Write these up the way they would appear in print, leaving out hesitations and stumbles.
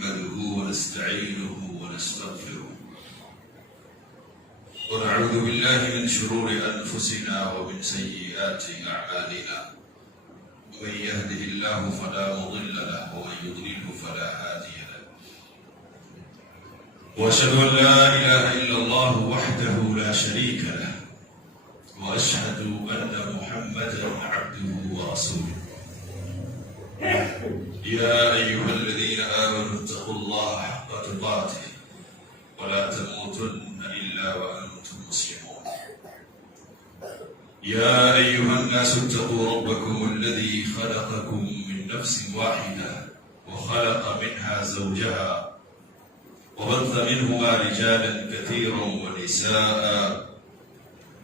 نحمده ونستعينه ونستغفره ونعوذ بالله من شرور أنفسنا ومن سيئات أعمالنا من يهده الله فلا مضل له ومن يضلله فلا هادي له وأشهد أن لا إله إلا الله وحده لا شريك له وأشهد أن محمدا عبده ورسوله يا أيها الذين آمنوا اتقوا الله حق تقاته ولا تموتن إلا وأنتم مسلمون يا أيها الناس اتقوا ربكم الذي خلقكم من نفس واحدة وخلق منها زوجها وبث منهما رجالا كثيرا ونساء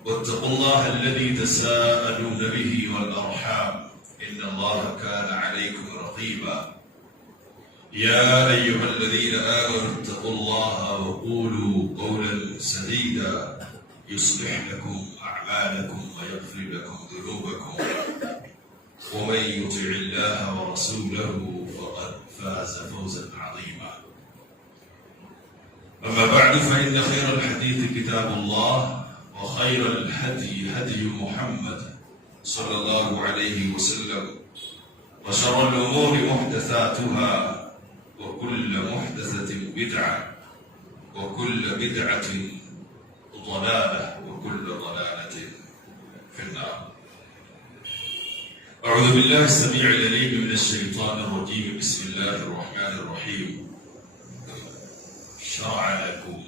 واتقوا الله الذي تساءلون به والأرحام إن الله كان عليكم رقيبا يا أيها الذين آمنوا اتقوا الله وقولوا قولا سديدا يصلح لكم أعمالكم ويغفر لكم ذنوبكم ومن يطع الله ورسوله فقد فاز فوزا عظيما أما بعد فإن خير الحديث كتاب الله وخير الهدي هدي محمد صلى الله عليه وسلم وشر الأمور محدثاتها وكل محدثة بدعة وكل بدعة ضلالة وكل ضلالة في النار. أعوذ بالله السميع العليم من الشيطان الرجيم. بسم الله الرحمن الرحيم. شرع لكم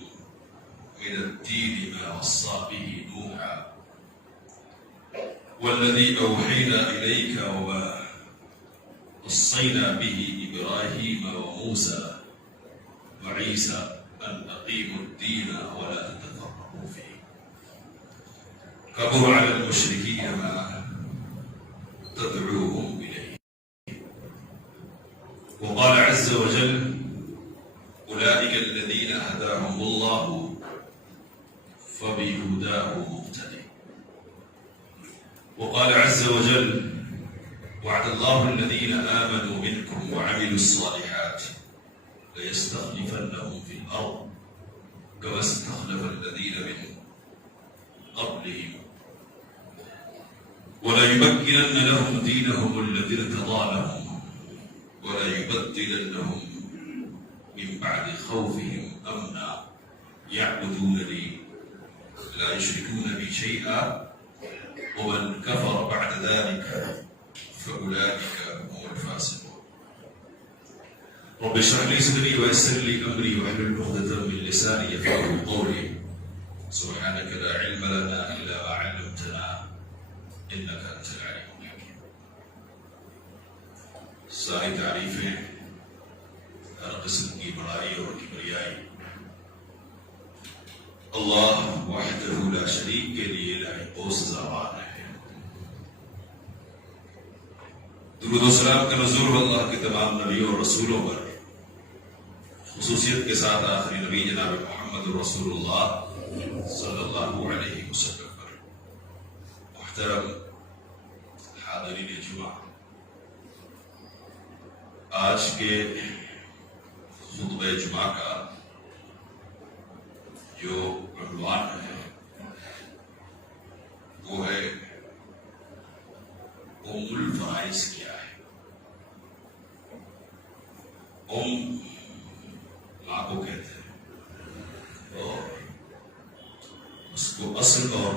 من الدين ما وصى به نوحا والذي أوحينا إليك وما وصينا به إبراهيم وموسى وعيسى أن أقيموا الدين ولا تتفرقوا فيه كبر على المشركين ما تدعوهم إليه. وقال عز وجل أولئك الذين هداهم الله فبهداه مقتدي. وقال عز وجل وعد الله الذين آمنوا منكم وعملوا الصالحات ليستخلفنهم في الأرض كما استخلف الذين من قبلهم وليمكنن لهم دينهم الذي ارتضى لهم وليبدلنهم من بعد خوفهم أمنا يعبدونني لا يشركون بي شيئا ومن كفر بعد ذلك فأولئك هم الفاسقون. رب اشرح لي صدري ويسر لي أمري واحلل عقدة من لساني يفقهوا قولي. سبحانك لا علم لنا إلا ما علمتنا إنك أنت العليم الحكيم. ساری تعریفیں ہر قسم کی بڑائی اور کبریائی اللہ وحدہ لا شریک کے لیے لائق و سزاوار ہے. درود و سلام کا نزول اللہ کے تمام نبیوں اور رسولوں پر، خصوصیت کے ساتھ آخری نبی جناب محمد رسول اللہ صلی اللہ علیہ وسلم پر. محترم حاضرین جمعہ، آج کے خطبہ جمعہ کا جو عنوان ہے وہ ہے ام الفرائض کیا ہے. ام ماں کو کہتے ہیں اور اس کو اصل اور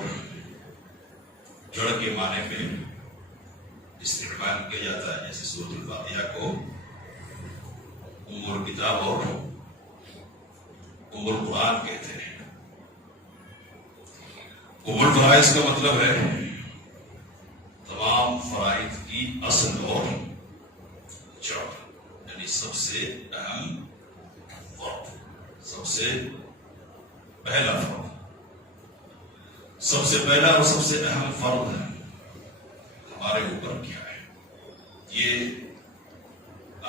جڑ کے معنی میں استعمال کیا جاتا ہے. جیسے سورۃ الفاتحہ کو ام الکتاب اور ام القرآن کہتے ہیں. ام الفرائض کا مطلب ہے تمام فرائض کی اصل اور جڑ، یعنی سب سے اہم فرض، سب سے پہلا فرض، سب سے پہلا اور سب سے اہم فرض ہمارے اوپر کیا ہے. یہ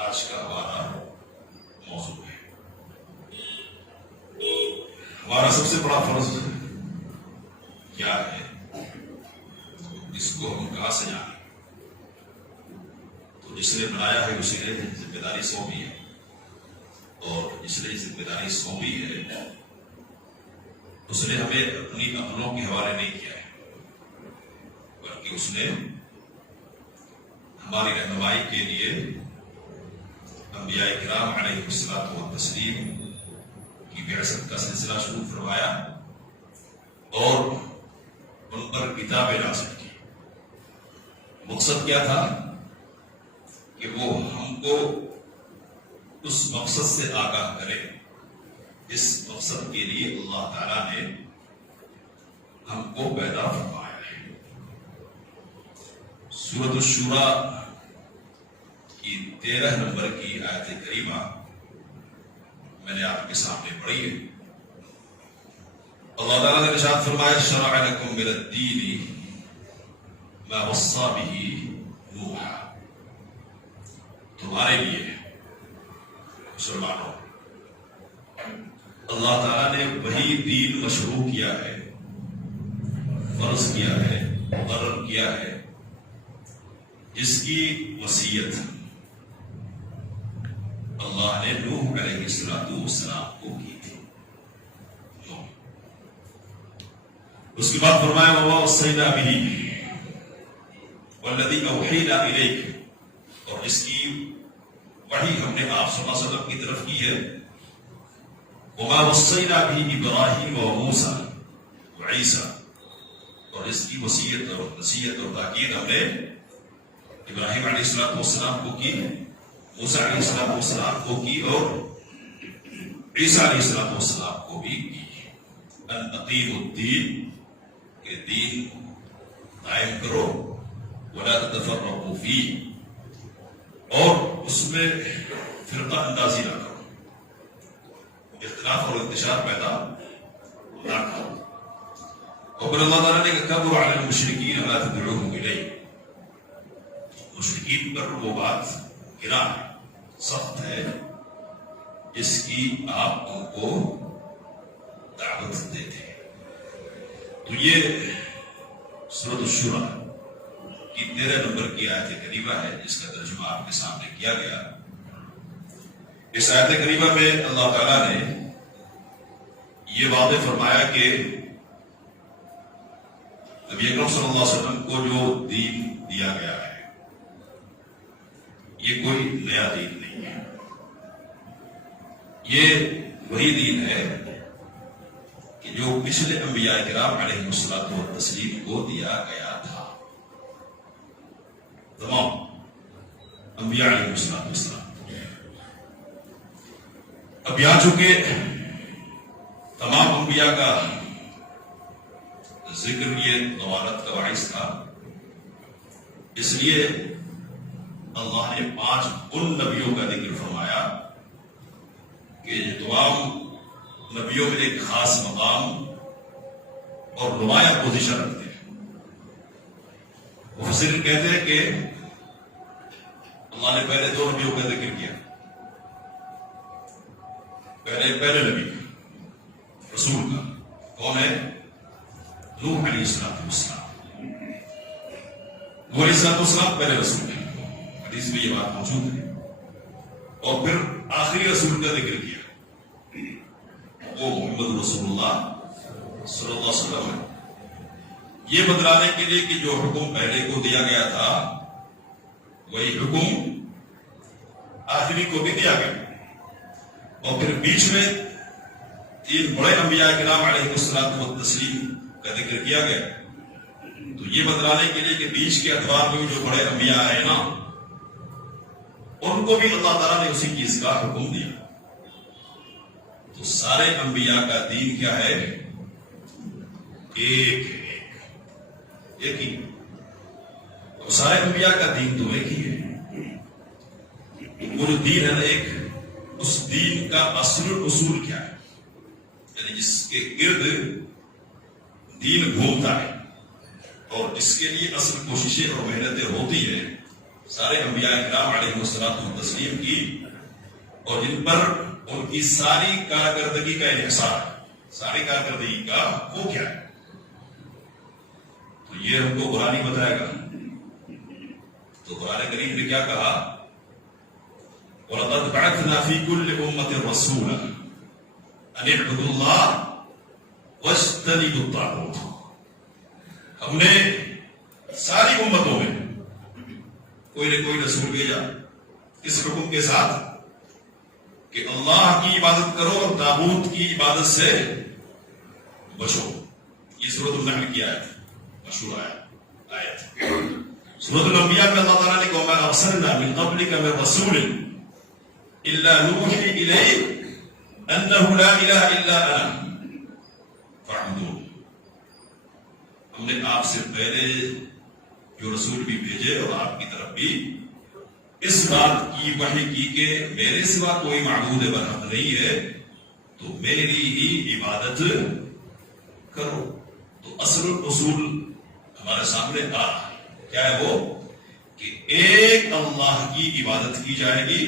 آج کا ہمارا موضوع ہے. ہمارا سب سے بڑا فرض کیا ہے، اس کو ہم کہاں سے جانیں؟ تو جس نے بنایا ہے اسی نے ذمہ داری سونپی ہے. اور جس نے ذمہ داری سونپی ہے اس نے ہمیں اپنی عملوں کے حوالے نہیں کیا ہے، بلکہ اس نے ہماری رہنمائی کے لیے انبیاء کرام علیہ الصلوۃ والتسلیم کی بعثت کا سلسلہ شروع فرمایا اور ان پر کتابیں نازل کی۔ مقصد کیا تھا کہ وہ ہم کو اس مقصد سے آگاہ کرے جس مقصد کے لیے اللہ تعالیٰ نے ہم کو پیدا فرمایا ہے۔ سورۃ الشورى کی 13 نمبر کی آیت کریمہ میں نے آپ کے سامنے پڑھی ہے۔ اللہ تعالیٰ نے ارشاد فرمایا شرع لکم من الدین ما وصى به نوحا، تمہارے لیے مسلمانوں اللہ تعالیٰ نے وہی دین مشروع کیا ہے، فرض کیا ہے، مقرر کیا ہے جس کی وصیت اللہ نے نوح علیہ السلام کو کی تھی۔ اس کے بعد فرمایا وَمَا وَصَّيْنَا بِهِ وَالَّذِي أَوْحَيْنَا إِلَيْكَ، اور جس کی وحی ہم نے آپ صلی اللہ علیہ وسلم کی طرف کی ہے۔ وَمَا وَصَّيْنَا بِهِ إِبْرَاهِيمَ وَمُوسَى وَعِيسَى، اور اس کی وصیت اور نصیحت اور تاکید ہم نے ابراہیم علیہ السلام کو کی، موسیٰ علیہ السلام کو کی اور عیسیٰ علیہ السلام کو بھی کی۔ ان اقیموا الدین، کہ دین قائم کرو، ولا تتفرقوا فیہ، اور اس میں فرقہ اندازی نہ کرو، اختلاف اور انتشار پیدا نہ کرو۔ اور پھر اللہ تعالیٰ نے کہا کبر علی المشرکین لا تدعوهم الیہ، مشرکین پر وہ بات گرا ہے، سخت ہے، جس کی آپ ان کو دعوت دیتے ہیں۔ تو یہ سورۃ الشورى کی 13 نمبر کی آیت کریمہ ہے جس کا ترجمہ آپ کے سامنے کیا گیا۔ اس آیت کریمہ میں اللہ تعالیٰ نے یہ واضح فرمایا کہ نبی اکرم صلی اللہ علیہ وسلم کو جو دین دیا گیا ہے یہ کوئی نیا دین نہیں ہے، یہ وہی دین ہے کہ جو پچھلے انبیاء کرام علیہ الصلوۃ والتسلیم کو دیا گیا تھا۔ تمام انبیاء علیہ السلام اب یہاں چونکہ تمام انبیاء کا ذکر یہ ضمانت کا باعث تھا، اس لیے اللہ نے 5 ان نبیوں کا ذکر فرمایا کہ تمام نبیوں میں ایک خاص مقام اور نمایاں پوزیشن رکھتے ہیں۔ مفسرین کہتے ہیں کہ اللہ نے پہلے 2 نبیوں کا ذکر کیا، پہلے نبی رسول کا کون ہے؟ نوح علیہ السلام۔ نوح علیہ السلام پہلے رسول ہے، حدیث میں یہ بات موجود ہے۔ اور پھر آخری رسول کا ذکر کیا، وہ محمد رسول اللہ صلی اللہ علیہ وسلم ہے۔ یہ بتلانے کے لیے کہ جو حکم پہلے کو دیا گیا تھا وہی حکم آخری کو بھی دیا گیا، اور پھر بیچ میں 3 بڑے انبیاء کرام علیہ الصلوۃ والتسلیم کا ذکر کیا گیا، تو یہ بتلانے کے لیے کہ بیچ کے ادوار میں جو بڑے انبیاء آئے نا ان کو بھی اللہ تعالیٰ نے اسی چیز کا حکم دیا۔ تو سارے انبیاء کا دین کیا ہے؟ ایک ہی۔ تو سارے انبیاء کا دین تو ایک ہی ہے۔ وہ جو دین ہے نا ایک، اس دین کا اصل اصول کیا ہے، یعنی جس کے گرد دین گھومتا ہے اور جس کے لیے اصل کوششیں اور محنتیں ہوتی ہیں سارے انبیاء کرام علیہ الصلوۃ والتسلیم کی، اور جن پر ان کی ساری کارکردگی کا انحصار ہے، ساری کارکردگی کا وہ کیا ہے؟ تو یہ ہم کو قرآن بتائے گا۔ تو قرآن کریم نے کیا کہا؟ وَلَقَدْ بَعَثْنَا فِي كُلِّ أُمَّةٍ رَسُولًا أَنِ اعْبُدُوا اللَّهَ وَاجْتَنِبُوا الطَّاغُوتَ. ہم نے ساری امتوں میں کوئی نہ کوئی رسول بھیجا اس حکم کے ساتھ کہ اللہ کی عبادت کرو اور طاغوت کی عبادت سے بچو. یہ سورۃ النحل کی آیت مشہور آیت. سورۃ الانبیاء میں اللہ تعالیٰ نے کہا وَمَا أَرْسَلْنَا مِن قَبْلِكَ مِن رَّسُولٍ إِلَّا نُوحِي إِلَيْهِ أَنَّهُ لَا إِلَهَ إِلَّا أَنَا فَاعْبُدُونِ. ہم نے آپ سے پہلے جو رسول بھی بھیجے اور آپ کی طرف بھی اس بات کی وحی کی کہ میرے سوا کوئی معبود برحق نہیں ہے تو میری ہی عبادت کرو. تو اصل اصول ہمارے سامنے آ رہا ہے. کیا ہے وہ کہ ایک اللہ کی عبادت کی جائے گی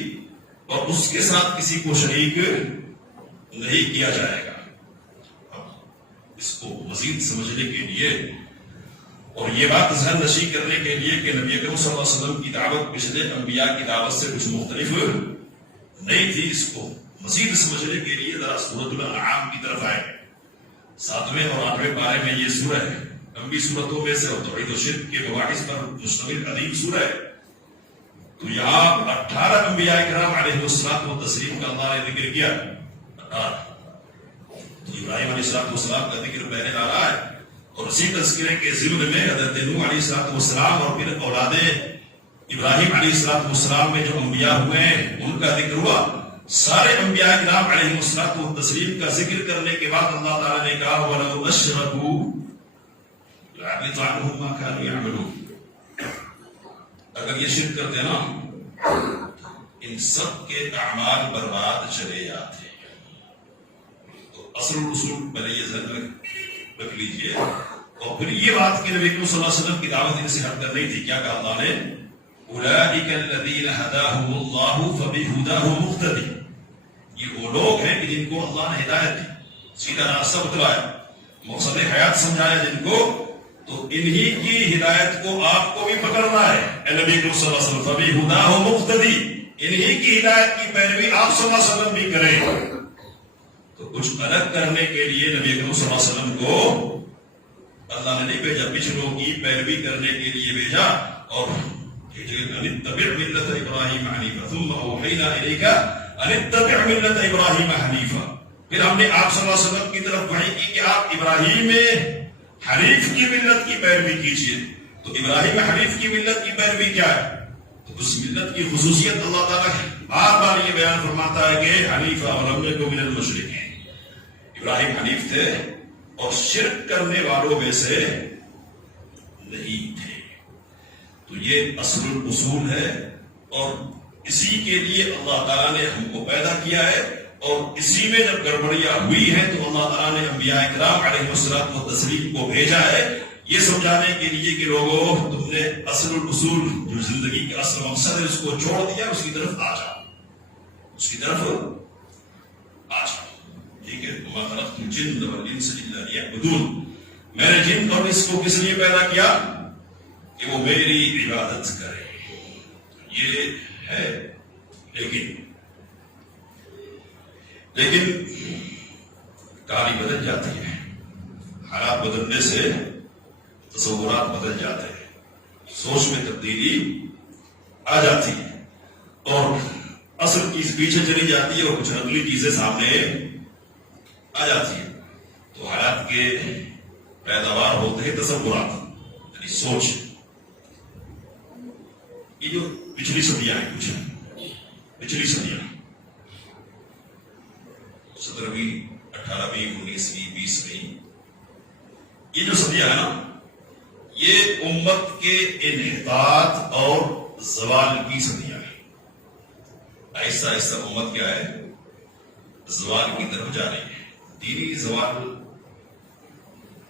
اور اس کے ساتھ کسی کو شریک نہیں کیا جائے گا. اس کو مزید سمجھنے کے لیے اور یہ بات ذہن نشی کرنے کے لیے کہ نبی اکرم صلی اللہ علیہ وسلم کی دعوت پچھلے انبیاء کی دعوت سے کچھ مختلف نہیں تھی, اس کو مزید سمجھنے کے لیے ذرا سورۃ الانعام کی طرف آئے. 7ویں اور 8ویں پارے میں یہ سورہ ہے, لمبی سورتوں میں سے اور توحید و شرک کے مباحث پر مشتمل عظیم سورہ ہے. تو یہاں 18 انبیاء کرام علیہ الصلوۃ والتسلیم کا اللہ نے ذکر کیا. تو ابراہیم علیہ السلام کا ذکر پہلے آ رہا ہے اور اسی تذکرے کے ضمن میں حضرت نوح علیہ السلام اور پھر اولاد ابراہیم علیہ السلام میں جو انبیاء ہوئے ہیں ان کا ذکر ہوا. سارے انبیاء کرام علیہ الصلوۃ والتسلیم کا ذکر کرنے کے بعد اللہ تعالیٰ نے کہا وَلَوْ أَشْرَكُوا لَحَبِطَ عَنْهُم مَّا كَانُوا يَعْمَلُونَ. اگر یہ شرک کرتے نا ان سب کے اعمال برباد چلے جاتے. تو اصل اصول پہلے یہ ذہن رکھ لیجیے. اور پھر یہ بات کہ نبی کریم صلی اللہ علیہ وسلم کی دعوت ان سے ہٹ کر نہیں تھی. کیا کہا اللہ نے اولئک الذین ھداھم اللہ فبہداہ مقتدی. یہ وہ لوگ ہیں کہ جن کو اللہ نے ہدایت دی, سیدھا راستہ بتلایا, مقصد حیات سمجھایا جن کو, تو انہی کی ہدایت کو آپ کو بھی پکڑنا ہے. اے نبی کریم صلی اللہ علیہ وسلم فبہداہ مقتدی, انہی کی ہدایت کی پیروی آپ صلی اللہ علیہ وسلم بھی کریں. تو کچھ الگ کرنے کے لیے نبی اکرم صلی اللہ علیہ وسلم کو اللہ نے نہیں بھیجا, پچھلوں کی پیروی کرنے کے لیے بھیجا. اور اتبع ملت ابراہیم حنیفا ثم اوحینا الیک ان اتبع ملت ابراہیم حنیفا. پھر ہم نے آپ صلی اللہ علیہ وسلم کی طرف وحی کی کہ آپ ابراہیم حنیف کی ملت کی پیروی کیجیے. تو ابراہیم حنیف کی ملت کی پیروی کیا ہے؟ تو اس ملت کی خصوصیت اللہ تعالیٰ بار بار یہ بیان فرماتا ہے کہ حنیفہ ولم یکن من المشرکین. ابراہیم حنیف تھے اور شرک کرنے والوں میں سے نہیں تھے. تو یہ اصل الاصول ہے اور اسی کے لیے اللہ تعالیٰ نے ہم کو پیدا کیا ہے. اور اسی میں جب گڑبڑیاں ہوئی ہیں تو اللہ تعالیٰ نے انبیاء کرام علیہ الصلوۃ والتسلیم کو بھیجا ہے یہ سمجھانے کے لیے کہ لوگوں تم نے اصل الاصول جو زندگی کا اصل مقصد ہے اس کو چھوڑ دیا, اس کی طرف آ جاؤ, اس کی طرف آ جاؤ. ٹھیک ہے, وما خلقت الجن والانس الا ليعبدون. میں نے جن اور انس کو کس لیے پیدا کیا کہ وہ میری عبادت کرے. یہ ہے. لیکن کہانی بدل جاتی ہے, حالات بدلنے سے تصورات بدل جاتے ہیں, سوچ میں تبدیلی آ جاتی ہے اور اصل چیز پیچھے چلی جاتی ہے اور کچھ اگلی چیزیں سامنے آ جاتی ہے. تو حالات کے پیداوار ہوتے ہیں تصورات یعنی سوچ. یہ جو پچھلی صدیاں ہیں, کچھ پچھلی صدیاں 17ویں 18ویں 19ویں 20ویں, یہ جو صدیاں ہے نا یہ امت کے انحطاط اور زوال کی صدیاں ہیں. آہستہ آہستہ امت کیا ہے زوال کی طرف جا رہی ہے. دینی زوال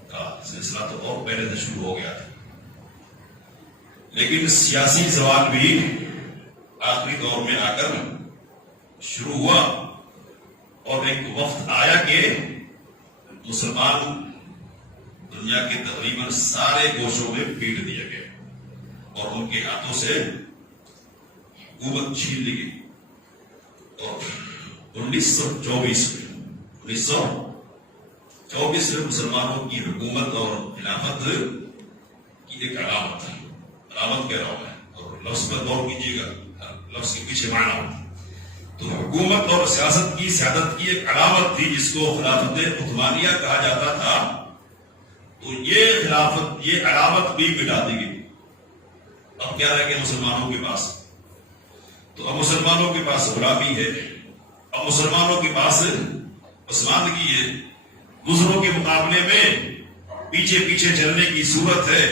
کا سلسلہ تو اور پہلے سے شروع ہو گیا تھا, لیکن سیاسی زوال بھی آخری دور میں آ کر شروع ہوا اور ایک وقت آیا کہ مسلمان دنیا کے تقریباً سارے گوشوں میں پیٹ دیے گئے اور ان کے ہاتھوں سے حکومت چھین لی گئی. اور 1924 میں مسلمانوں کی حکومت اور خلافت کی ایک علامت ہے. علامت کہہ رہا ہوں میں، اور لفظ پر غور کیجیے گا، لفظ کے پیچھے معنی ہوتا ہے. تو حکومت اور سیاست کی سیادت کی ایک علامت تھی جس کو خلافت عثمانیہ کہا جاتا تھا. تو یہ خلافت، یہ علامت بھی مٹا دی گئی. اب کیا رہ گیا مسلمانوں کے پاس؟ تو اب مسلمانوں کے پاس غلامی ہے، اب مسلمانوں کے پاس پسماندگی ہے، دوسروں کے مقابلے میں پیچھے پیچھے چلنے کی صورت ہے.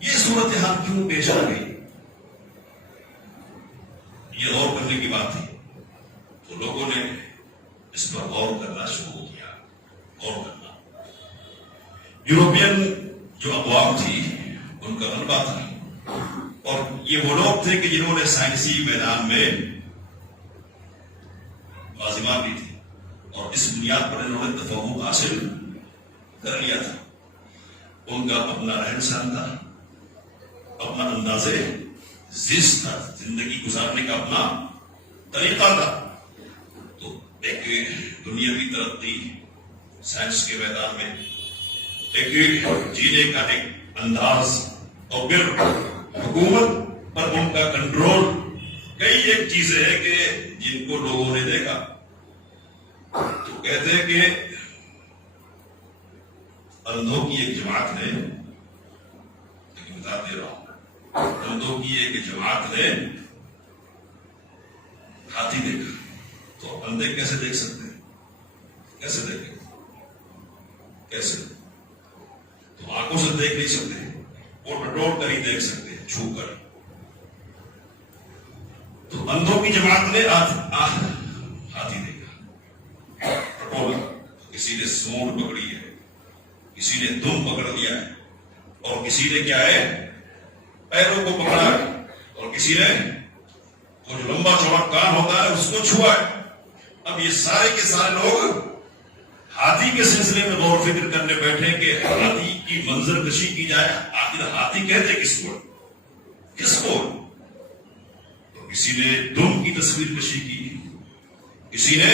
یہ صورتحال کیوں پیش آ گئی؟ یہ غور کرنے کی بات تھی. تو لوگوں نے اس پر غور کرنا شروع کیا. غور کرنا، یورپین جو اقوام تھی ان کا غلبہ تھا، اور یہ وہ لوگ تھے کہ جنہوں نے سائنسی میدان میں بازی لی تھی، اور اس بنیاد پر انہوں نے تفوق حاصل کر لیا تھا. ان کا اپنا رہن سہن تھا، اپنا انداز زیست تھا، زندگی گزارنے کا اپنا طریقہ تھا. تو ایک دنیاوی ترقی سائنس کے میدان میں، ایک جینے کا ایک انداز، اور پھر حکومت پر ان کا کنٹرول. کئی ایک چیزیں ہیں کہ جن کو لوگوں نے دیکھا تو کہتے ہیں کہ اندھوں کی ایک جماعت نے، لیکن بتا دے رہا ہوں، اندھوں کی ایک جماعت نے ہاتھی دیکھا. تو اندھے کیسے دیکھ سکتے ہیں؟ کیسے دیکھیں؟ کیسے؟ تو آنکھوں سے دیکھ نہیں سکتے، وہ ٹٹول کر ہی دیکھ سکتے ہیں، چھو کر. تو اندھوں کی جماعت نے ہاتھی دیکھا، ٹٹولا. کسی نے سونڈ پکڑی ہے، کسی نے دم پکڑ لیا ہے، اور کسی نے کیا ہے پیروں کو پکڑا ہے، اور کسی نے وہ جو لمبا چوڑا کان ہوتا ہے اس کو چھوا ہے. اب یہ سارے کے سارے لوگ ہاتھی کے سلسلے میں غور فکر کرنے بیٹھے کہ ہاتھی کی منظر کشی کی جائے. آخر ہاتھی کہتے کس کو؟ کس کو؟ تو کسی نے دم کی تصویر کشی کی، کسی نے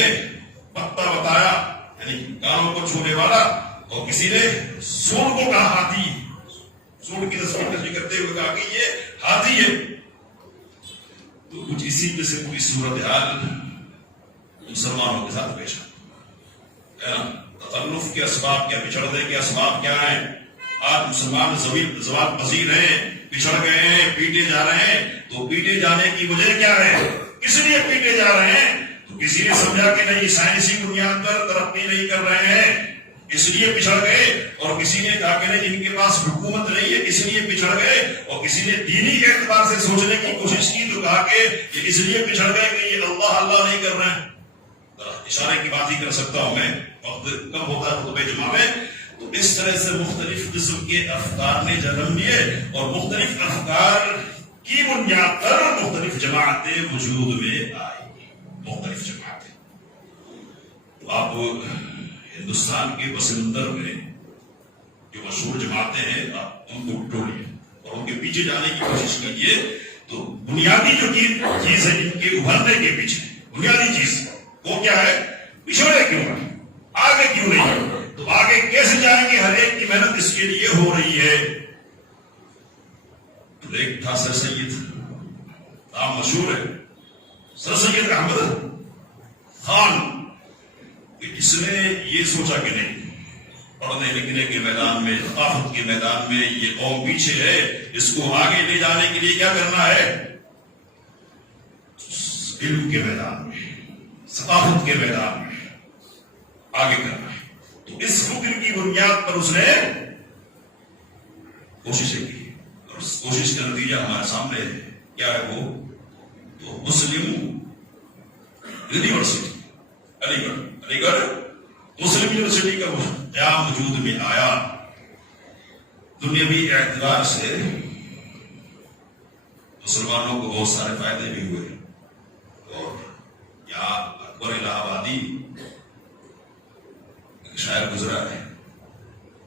پتا بتایا یعنی کانوں کو چھونے والا، اور کسی نے سونڈ کو کہا ہاتھی. سونڈ کی تصویر کشی کرتے ہوئے کہا کہ یہ ہاتھی ہے. تو کچھ اسی قسم کی صورتحال مسلمانوں کے ساتھ پیش آئی. تخلف کے اسباب کیا، بچھڑنے کے اسباب کیا ہیں؟ آج مسلمان زوال پذیر ہیں، پچھڑ گئے ہیں، پیٹے جا رہے ہیں. تو پیٹے جانے کی وجہ کیا ہے؟ کس لیے پیٹے جا رہے ہیں؟ تو کسی نے سمجھا کہ نہیں، سائنسی بنیاد پر ترقی نہیں کر رہے ہیں اس لیے پچھڑ گئے. اور کسی نے کہا کہ نہیں، ان کے پاس حکومت نہیں ہے اس لیے پچھڑ گئے. اور کسی نے دینی اعتبار سے سوچنے کی کوشش کی تو کہا کہ یہ اس لیے پچھڑ گئے کہ یہ اللہ اللہ نہیں کر رہے ہیں. اشارے کی بات ہی کر سکتا ہوں میں، وقت کم ہوتا ہے خطبہ جمعہ میں. تو اس طرح سے مختلف قسم کے افکار نے جنم لیے، اور مختلف افکار کی بنیاد پر مختلف جماعتیں وجود میں آئی. مختلف جماعتیں. تو آپ ہندوستان کے پس منظر میں جو مشہور جماعتیں ہیں آپ ان کو ٹوڑیے اور ان کے پیچھے جانے کی کوشش کیجیے. تو بنیادی جو چیز ہے ان کے ابھرنے کے پیچھے، بنیادی چیز وہ کیا ہے؟ پچھڑے کیوں ہیں؟ آگے کیوں نہیں؟ تو آگے کیسے جائیں گے؟ ہر ایک کی محنت اس کے لیے ہو رہی ہے. تو ایک تھا سر سید، نام مشہور ہے، سر سید احمد خان، جس نے یہ سوچا کہ نہیں، پڑھنے لکھنے کے میدان میں، ثقافت کے میدان میں یہ قوم پیچھے ہے، اس کو آگے لے جانے کے لیے کیا کرنا ہے؟ علم کے میدان میں، ثقافت کے میدان میں آگے کرنا ہے. تو اس فکر کی بنیاد پر اس نے کوششیں کی، اور اس کوشش کا نتیجہ ہمارے سامنے ہے. کیا ہے وہ؟ تو مسلم یونیورسٹی، علی گڑھ مسلم یونیورسٹی کا قیام وجود میں آیا. دنیاوی اعتبار سے مسلمانوں کو بہت سارے فائدے بھی ہوئے، اور یہاں اکبر الہ آبادی ایک شاعر گزرا ہے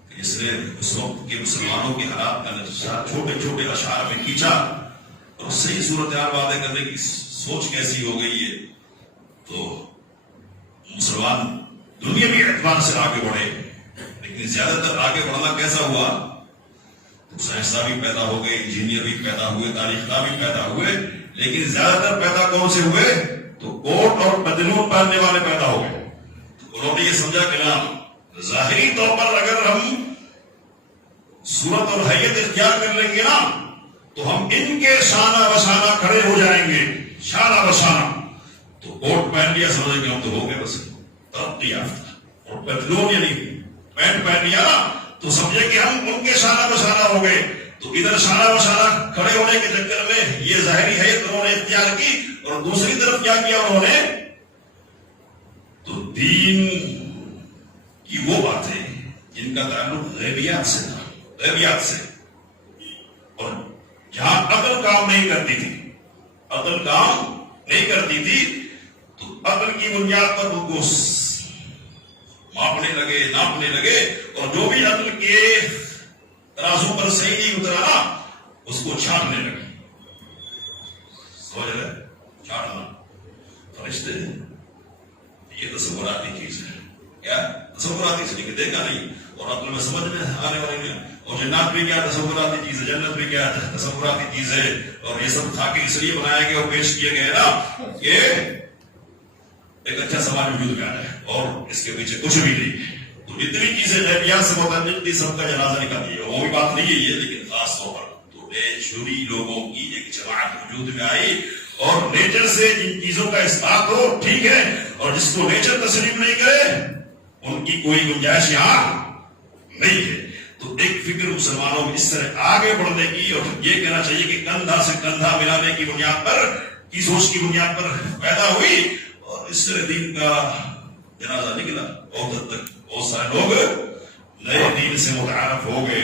کہ جس نے اس وقت کے مسلمانوں کے حالات کا نقشہ چھوٹے چھوٹے اشعار میں کھینچا، اور صحیح صورتحال واضح کرنے کی سوچ کیسی ہو گئی ہے تو مسلمان دنیاوی اعتبار سے آگے بڑھے، لیکن زیادہ تر آگے بڑھنا کیسا ہوا؟ تو سائنسداں بھی پیدا ہو گئے، انجینئر بھی پیدا ہوئے، تاریخ داں بھی پیدا ہوئے، لیکن زیادہ تر پیدا کون سے ہوئے؟ تو کوٹ اور پتلون پہننے والے پیدا ہو گئے۔ تو انہوں نے یہ سمجھا کہ نا ظاہری طور پر اگر ہم صورت اور حیت اختیار کر لیں گے نا تو ہم ان کے شانہ بشانہ کھڑے ہو جائیں گے، شانہ بشانہ۔ تو کوٹ پہن لیا، سمجھے کہ ہم تو ہو گئے بس ترقی یافتہ، اور پتلون یعنی پینٹ پہن لیا نا تو سمجھے کہ ہم ان کے شانہ بشانہ ہو گئے۔ تو ادھر شانہ بشانہ کھڑے ہونے کے چکر میں یہ ظاہری حیت انہوں نے اختیار کی، اور دوسری طرف کیا کیا انہوں نے؟ تو دین کی وہ باتیں جن کا تعلق غیبیات سے تھا، غیبیات سے، اور جہاں عقل کام نہیں کرتی تھی، عقل کام نہیں کرتی تھی، تو عقل کی بنیاد پر ان کو ماپنے لگے، ناپنے لگے، اور جو بھی عقل کے ترازو پر صحیح نہیں اترا نا اس کو چھانٹنے لگے۔ سمجھ رہے؟ چھانٹنا فرشتے یہ تصوراتی چیز ہے، کیا تصوراتی چیز ہے، دیکھا نہیں اور عقل میں سمجھ میں آنے والی نہیں۔ اور جنات بھی کیا تصوراتی چیز ہے، جنت بھی کیا تصوراتی چیز ہے، اور یہ سب تھا کہ اس لیے بنائے گئے اور پیش کیے گئے نا کہ ایک اچھا سماج وجود میں آ رہا ہے، اور اس کے پیچھے کچھ بھی نہیں ہے۔ تو جتنی چیزیں غیبیات سے متعلق تھی سب کا جنازہ نکالی ہے، وہ بھی بات نہیں ہے یہ، لیکن خاص طور پر تو نیچری لوگوں کی ایک جماعت وجود میں آئی، اور نیچر سے جن چیزوں کا اثبات ہو ٹھیک ہے، اور جس کو نیچر تسلیم نہیں کرے ان کی کوئی گنجائش یہاں نہیں ہے۔ تو ایک فکر مسلمانوں میں اس طرح آگے بڑھنے کی، اور یہ کہنا چاہیے کہ کندھا سے کندھا ملانے کی بنیاد پر، کی سوچ کی بنیاد پر پیدا ہوئی، اور اس طرح دین کا جنازہ نکلا۔ بہت حد تک بہت سارے لوگ نئے دین سے متعارف ہو گئے۔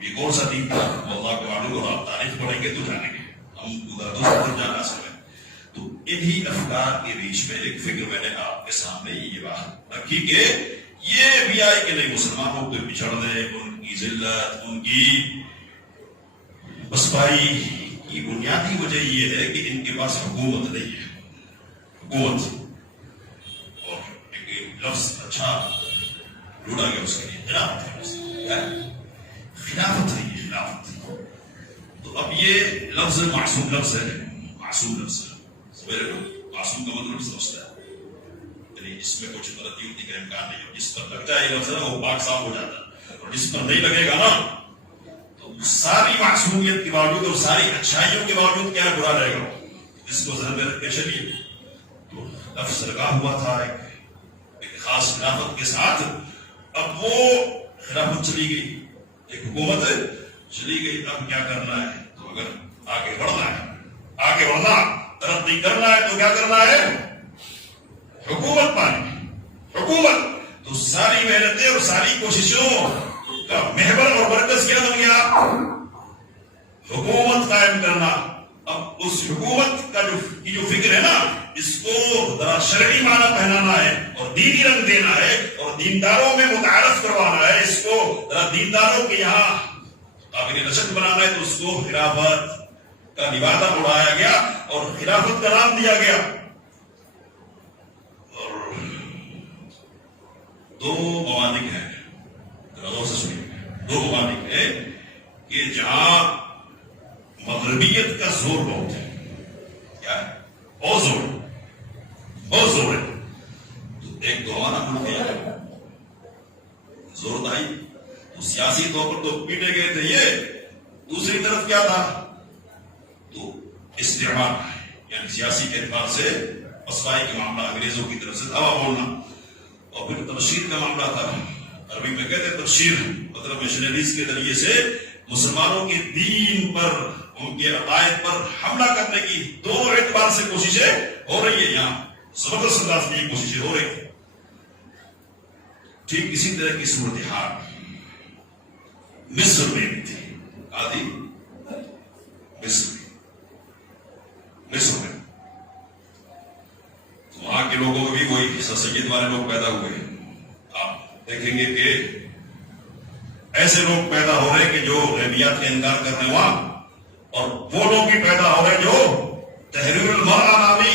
یہ کون سا دین تھا اللہ کو معلوم، اور آپ تاریخ پڑھیں گے تو جانیں گے، ہم دوسرا جانا سکیں۔ تو انہی افکار کے بیچ میں ایک فکر میں نے آپ کے سامنے یہ بات رکھی کہ یہ بھی آئے کہ نہیں مسلمانوں کے بچھڑنے، ان کی ذلت، ان کی پسپائی کی بنیادی وجہ یہ ہے کہ ان کے پاس حکومت نہیں ہے۔ حکومت، اور ایک لفظ اچھا ڈھونڈا گیا اس کے لیے، خلافت ہے، یہ خلافت۔ تو اب یہ لفظ معصوم لفظ ہے، معصوم لفظ ہے، سویرے لوگ معصوم کا مطلب سمجھتا ہے، یعنی اس میں کچھ غلطی ہوتی کا امکان نہیں ہو، جس پر لگ جائے یہ لفظ ہے وہ پاک صاف ہو جاتا ہے، اور جس پر نہیں لگے گا نا تو ساری معصومیت کے باوجود اور ساری اچھائیوں کے باوجود کیا برا رہے گا، اس کو ذہن میں رکھ کے چلیے۔ تو لفظ لگا ہوا تھا ایک خاص خلافت کے ساتھ، اب وہ خلافت چلی گئی، ایک حکومت چلی گئی، اب کیا کرنا ہے؟ تو اگر آگے بڑھنا ہے، آگے بڑھنا، ترقی کرنا ہے تو کیا کرنا ہے؟ حکومت پانی، حکومت۔ تو ساری محنتیں اور ساری کوششوں کا محور اور مرکز کیا بن گیا؟ حکومت قائم کرنا۔ اب اس حکومت کا جو فکر ہے نا، اس کو ذرا شرعی معنی پہنانا ہے اور دینی رنگ دینا ہے اور دینداروں میں متعارف کروانا ہے، اس کو ذرا دینداروں کے یہاں قابل رشد بنانا ہے، تو اس کو خلافت کا لبادہ اڑایا گیا اور خلافت کا نام دیا گیا۔ اور دو ممالک ہیں، دو ممالک ہیں کہ جہاں مغربیت کا زور بہت ہے، کیا ہے؟ بہت زور، بہت زور ہے۔ تو ایک تو ہمارا ملک ہے، زور دائی، تو سیاسی طور پر تو پیٹے گئے تھے یہ، دوسری طرف کیا تھا؟ تو استعمار، یعنی سیاسی اعتبار سے پسپائی کا معاملہ، انگریزوں کی طرف سے دعویٰ بولنا، اور پھر تبشیر کا معاملہ تھا، عربی میں کہتے ہیں تبشیر، مطلب مشنریز کے ذریعے سے مسلمانوں کے دین پر، ان کے عقائد پر حملہ کرنے کی دو اعتبار سے کوششیں ہو رہی ہے، یہاں زبردست انداز میں یہ کوششیں ہو رہی ہیں۔ ٹھیک اسی طرح کی صورتحال مصر میں بھی تھی، آدھی مصر میں وہاں کے لوگوں میں بھی وہی سر سید والے لوگ پیدا ہوئے۔ آپ دیکھیں گے کہ ایسے لوگ پیدا ہو رہے کہ جو غیبیات کا انکار کرنے وہاں، اور وہ لوگ بھی پیدا ہو رہے جو تحریر المرأہ نامی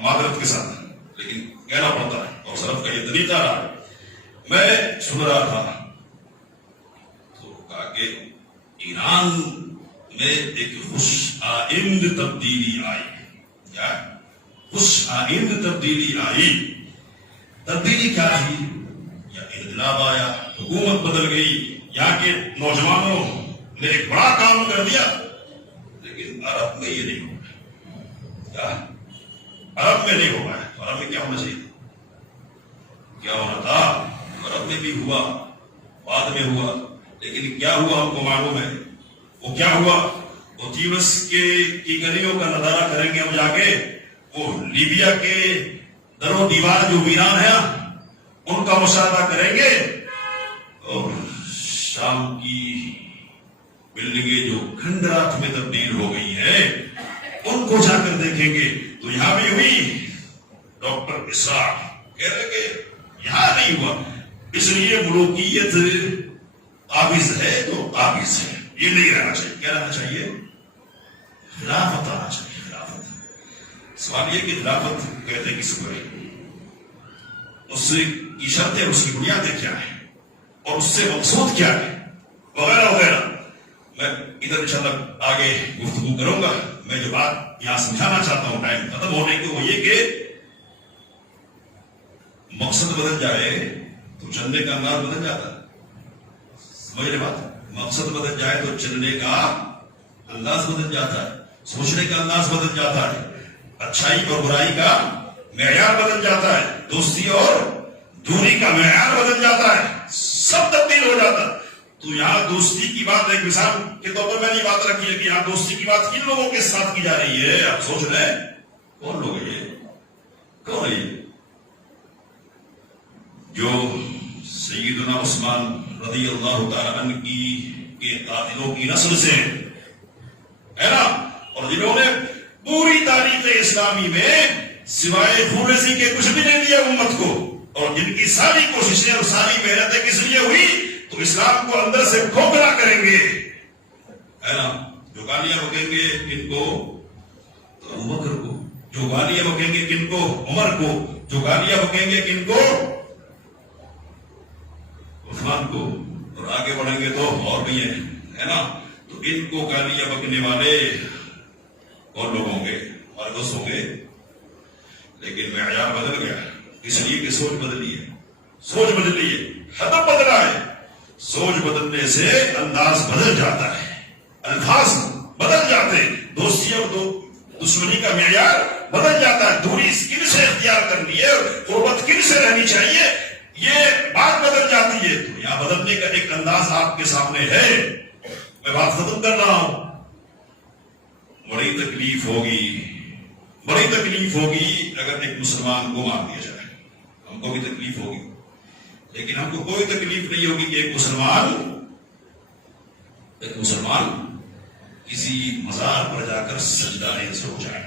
معذرت کے ساتھ لیکن کہنا پڑتا ہے اور سلف کا یہ طریقہ رہا ہے. میں سن رہا تھا تو کہا کہ ایران میں ایک خوش آئند تبدیلی آئی. کیا خوش آئند تبدیلی آئی؟ تبدیلی کیا تھی؟ یا انقلاب آیا، حکومت بدل گئی، یہاں کے نوجوانوں نے ایک بڑا کام کر دیا. لیکن عرب میں یہ نہیں ہو پایا. کیا عرب میں نہیں ہو پایا؟ عرب میں کیا ہونا چاہیے؟ کیا ہونا تھا؟ عرب میں بھی ہوا، بعد میں ہوا، لیکن کیا ہوا ہم کو معلوم ہے. وہ کیا ہوا؟ وہ تیونس کی گلیوں کا نظارہ کریں گے ہم جا کے. وہ لیبیا کے در و دیوار جو ویران ہے ان کا مشاہدہ کریں گے، اور شام کی بلڈنگیں جو کھنڈرات میں تبدیل ہو گئی ہیں ان کو جا کر دیکھیں گے. تو یہاں بھی ہوئی. ڈاکٹر اسحاق کہہ رہے کہ یہاں نہیں ہوا. اس لیے ملوکیت قابض ہے تو قابض ہے، یہ نہیں رہنا چاہیے. کیا رہنا چاہیے؟ خلافت آنا چاہیے. خلافت. سوال یہ کہ خلافت کہتے کس کو ہے، اس کی شرطیں، اس کی بنیادیں کیا ہیں، اور اس سے مقصود کیا ہے، وغیرہ وغیرہ. میں ادھر انشاءاللہ آگے گفتگو کروں گا. میں جو بات یہاں سمجھانا چاہتا ہوں ٹائم ختم ہونے کے، وہ یہ کہ مقصد بدل جائے تو چلنے کا انداز بدل جاتا ہے. سمجھ رہے بات؟ مقصد بدل جائے تو چلنے کا انداز بدل جاتا ہے، سوچنے کا انداز بدل جاتا ہے، اچھائی اور برائی کا معیار بدل جاتا ہے، دوستی اور دوری کا معیار بدل جاتا ہے، سب تبدیل ہو جاتا ہے. تو یہاں دوستی کی بات ایک مثال کے طور پر میں نے بات رکھی ہے کہ یہاں دوستی کی بات کن لوگوں کے ساتھ کی جا رہی ہے. آپ سوچ رہے ہیں کون لوگ ہیں؟ کون ہے جو سیدنا عثمان رضی اللہ تعالی عنہ کے قاتلوں کی نسل سے ہے نا، اور جنہوں نے پوری تاریخ اسلامی میں سوائے خونریزی کے کچھ بھی نہیں دیا امت کو، اور جن کی ساری کوششیں اور ساری محنتیں کس لیے ہوئی؟ تو اسلام کو اندر سے کھوکھلا کریں گے، ہے نا. جو گالیاں بکیں گے کن کو؟ تو ابو بکر کو. جو گالیاں بکیں گے کن کو؟ عمر کو. جو گالیاں بکیں گے کن کو؟ عثمان کو. اور آگے بڑھیں گے تو اور بھی ہیں، ہے نا. تو ان کو گالیاں بکنے والے کون لوگ ہوں گے؟ ہمارے دوست ہوں گے. لیکن معیار بدل گیا، اس لیے کہ سوچ بدلی ہے. سوچ بدلی ہے، ہدف بدلا ہے. سوچ بدلنے سے انداز بدل جاتا ہے، الفاظ بدل جاتے ہیں، دوستی اور دشمنی کا معیار بدل جاتا ہے. دوری کن سے اختیار کرنی ہے، قربت کن سے رہنی چاہیے، یہ بات بدل جاتی ہے. تو یہاں بدلنے کا ایک انداز آپ کے سامنے ہے. میں بات ختم کر رہا ہوں. بڑی تکلیف ہوگی، بڑی تکلیف ہوگی اگر ایک مسلمان کو مار دیا جائے. ہم کو بھی تکلیف ہوگی، لیکن ہم کو کوئی تکلیف نہیں ہوگی کہ ایک مسلمان کسی مزار پر جا کر سجدہ سے ہو جائے،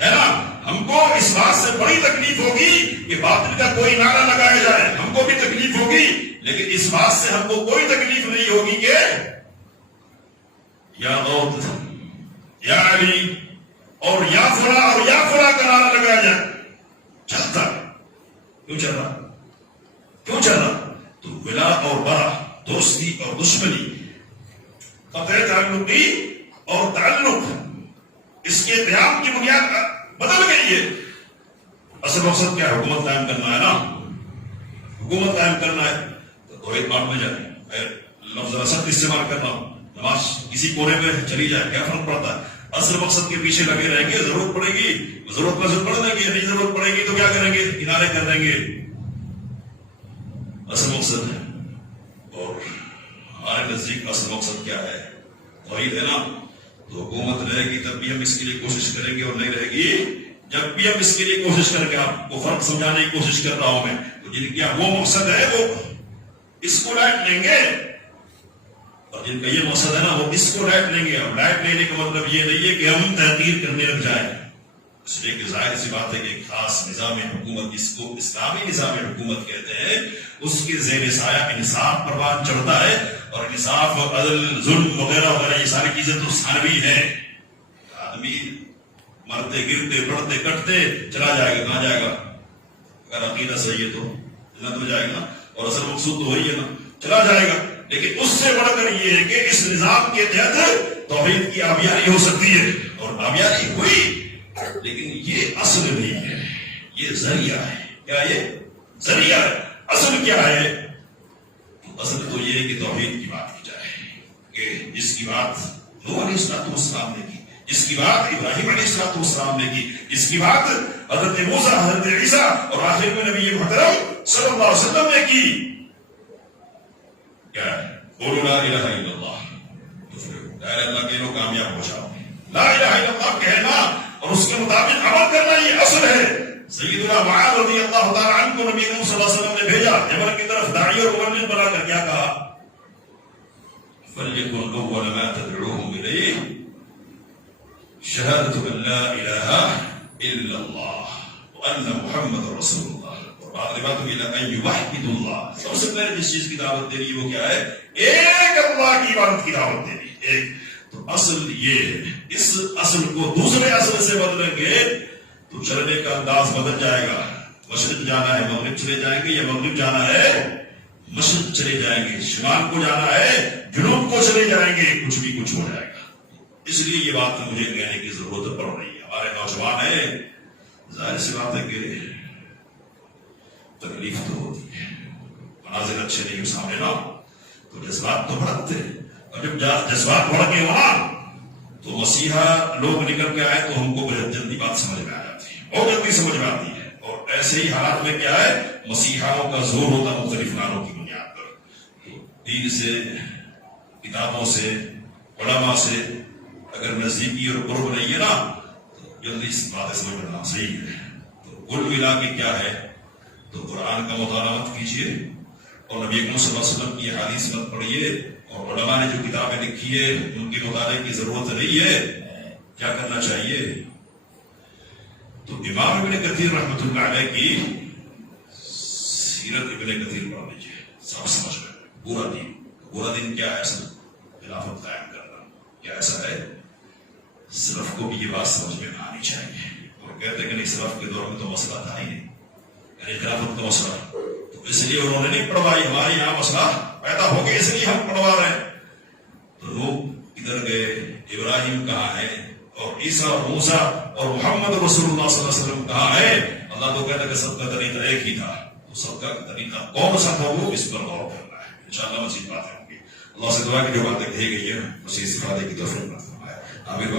ہے نا. ہم کو اس بات سے بڑی تکلیف ہوگی کہ باطل کا کوئی نعرہ لگایا جائے. ہم کو بھی تکلیف ہوگی، لیکن اس بات سے ہم کو کوئی تکلیف نہیں ہوگی کہ یا غوث، یا علی اور یا فلاں اور یا فلاں کا نعرہ لگایا جائے. چلتا کیوں چل رہا؟ کیوں چل رہا؟ تو ولا اور برا، دوستی اور دشمنی، قطع تعلقی اور تعلق، اس کے قیام کی بنیاد بدل گئی ہے. اصل مقصد کیا ہے؟ حکومت قائم کرنا ہے نا. حکومت قائم کرنا ہے تو توحید بات میں جائے. لفظ رسد استعمال کرنا ہو، نماز کسی کونے میں چلی جائے، کیا فرق پڑتا ہے؟ اصل مقصد کے پیچھے لگے رہیں گے. ضرورت پڑے گی ضرورت پر پڑ دیں گے، نہیں ضرورت پڑے گی تو کیا کریں گے؟ کنارے کر دیں گے. اصل مقصد ہے. اور ہمارے نزدیک اصل مقصد کیا ہے؟ توحید ہے نا. تو حکومت رہے گی تب بھی ہم اس کے لیے کوشش کریں گے، اور نہیں رہے گی جب بھی ہم اس کے لیے کوشش کریں گے. آپ کو فرق سمجھانے کی کوشش کر رہا ہوں میں. تو جن کا وہ مقصد ہے وہ اس کو لائٹ لیں گے، اور جن کا یہ مقصد ہے نا وہ اس کو لائٹ لیں گے. اب لائٹ لینے کا مطلب یہ نہیں ہے کہ ہم تحقیر کرنے لگ جائیں. اس لیے کہ ظاہر سی بات ہے کہ ایک خاص نظام حکومت، جس کو اسلامی نظام حکومت کہتے ہیں، اس کے زیر سایہ انصاف پروان چڑھتا ہے. اور انصاف اور عدل، ظلم وغیرہ وغیرہ یہ ساری چیزیں تو ثانوی ہیں. آدمی مرتے گرتے بڑھتے کٹتے چلا جائے گا. کہاں جائے گا؟ اگر عقیدہ صحیح ہے تو جنت میں جائے گا، اور اصل مقصود تو وہی ہے نا، چلا جائے گا. لیکن اس سے بڑھ کر یہ ہے کہ اس نظام کے تحت توحید کی آبیاری ہو سکتی ہے، اور آبیاری ہوئی، لیکن یہ اصل نہیں ہے، یہ ذریعہ ہے. کیا یہ ذریعہ ہے؟ اصل کیا ہے؟ اصل تو یہ ہے کہ توحید کی بات کی جائے، کہ جس کی بات نوح علیہ السلام نے کی، جس کی بات ابراہیم علیہ السلام نے کی، جس کی بات حضرت موسیٰ، حضرت عیسیٰ اور آخر میں نبی محترم صلی اللہ علیہ وسلم نے کی. کیا ہے؟ قولوا لا الہ الا اللہ، لا الہ الا اللہ کہہ لو کامیاب ہو جاؤ. لا الہ الا اللہ کہنا اور اس کے مطابق عمل کرنا یہ اصل ہے. سیدنا معاذ رضی اللہ تعالیٰ عنہ کو نبی کریم صلی اللہ علیہ وسلم نے بھیجا یمن کی طرف داعی اور مبلغ بنا کر. کیا کہا؟ فَلْيَكُنْ أَوَّلَ مَا تَدْعُوهُمْ إِلَيْهِ شَهَادَةُ أَنْ لَا إِلَهَ إِلَّا اللَّهُ وَأَنَّ مُحَمَّدًا رَسُولُ اللَّهِ وَعَاقِبَتُهُ إِلَىٰ أَنْ يُوَحِّدُوا اللَّهَ. سب سے پہلے جس چیز کی دعوت دینی ہے وہ کیا ہے؟ ایک اللہ کی عبادت کی دعوت دینی. ایک تو اصل یہ ہے. اس اصل کو دوسرے اصل سے بدلیں گے تو چلنے کا انداز بدل جائے گا. مشرق جانا ہے مغرب چلے جائیں گے، یا مغرب جانا ہے مشرق چلے جائیں گے، شمال کو جانا ہے جنوب کو چلے جائیں گے، کچھ بھی کچھ ہو جائے گا. اس لیے یہ بات مجھے کہنے کی ضرورت پڑ رہی ہے. ہمارے نوجوان ہیں، ظاہر سی بات ہے کہ تکلیف تو ہوتی ہے، مناظر اچھے نہیں سامنے نہ تو جذبات تو بڑھتے، اور جب جذبات بڑھ کے ہونا تو مسیحا لوگ نکل کے آئے تو ہم کو بہت جلدی بات سمجھ میں آ جاتی ہے، بہت جلدی سمجھ میں آتی ہے. اور ایسے ہی حالات میں کیا ہے؟ مسیحاؤں کا زور ہوتا ہے مختلف ناموں کی بنیاد پر. دین سے، کتابوں سے، علماء سے اگر نزدیکی اور قرب نہیں ہے نا تو جلدی باتیں سمجھ میں آنا صحیح ہے. تو کل ملا کے کیا ہے؟ تو قرآن کا مطالعہ مت کیجیے، اور نبی اکرم صلی اللہ علیہ وسلم کی حدیث مت پڑھیے، اور علماء نے جو کتابیں لکھی ہے ان کے مطالعے کی ضرورت نہیں ہے. کیا کرنا چاہیے؟ تو امام ابن کثیر رحمۃ اللہ علیہ کی سیرت ابن کثیر پڑھ لیجیے، سب سمجھ میں. پورا دن کیا ہے؟ اصل خلافت قائم کرنا. کیا ایسا ہے؟ سلف کو بھی یہ بات سمجھ میں آنی چاہیے. اور کہتے ہیں کہ نہیں، سلف کے دور میں تو مسئلہ تھا ہی نہیں، یعنی خلافت کا مسئلہ، تو اس لیے انہوں نے نہیں پڑھوائی. ہمارے یہاں مسئلہ پیدا ہو گیا اس لیے ہم پڑھوا رہے ہیں. تو لوگ ادھر گئے، ابراہیم کہاں ہے، اور عیسیٰ اور موسیٰ اور محمد رسول اللہ صلی اللہ علیہ وسلم کہاں ہے؟ اللہ تو کہتا ہے کہ سب کا طریقہ ایک ہی تھا. تو سب کا طریقہ کون سا تھا وہ اس پر غور کرنا ہے. انشاءاللہ مزید باتیں ہوں گی. اللہ سے دعا کی جو باتیں کہی گئی ہیں اسی استفادے کی توفیق عطا فرمائے. آمین.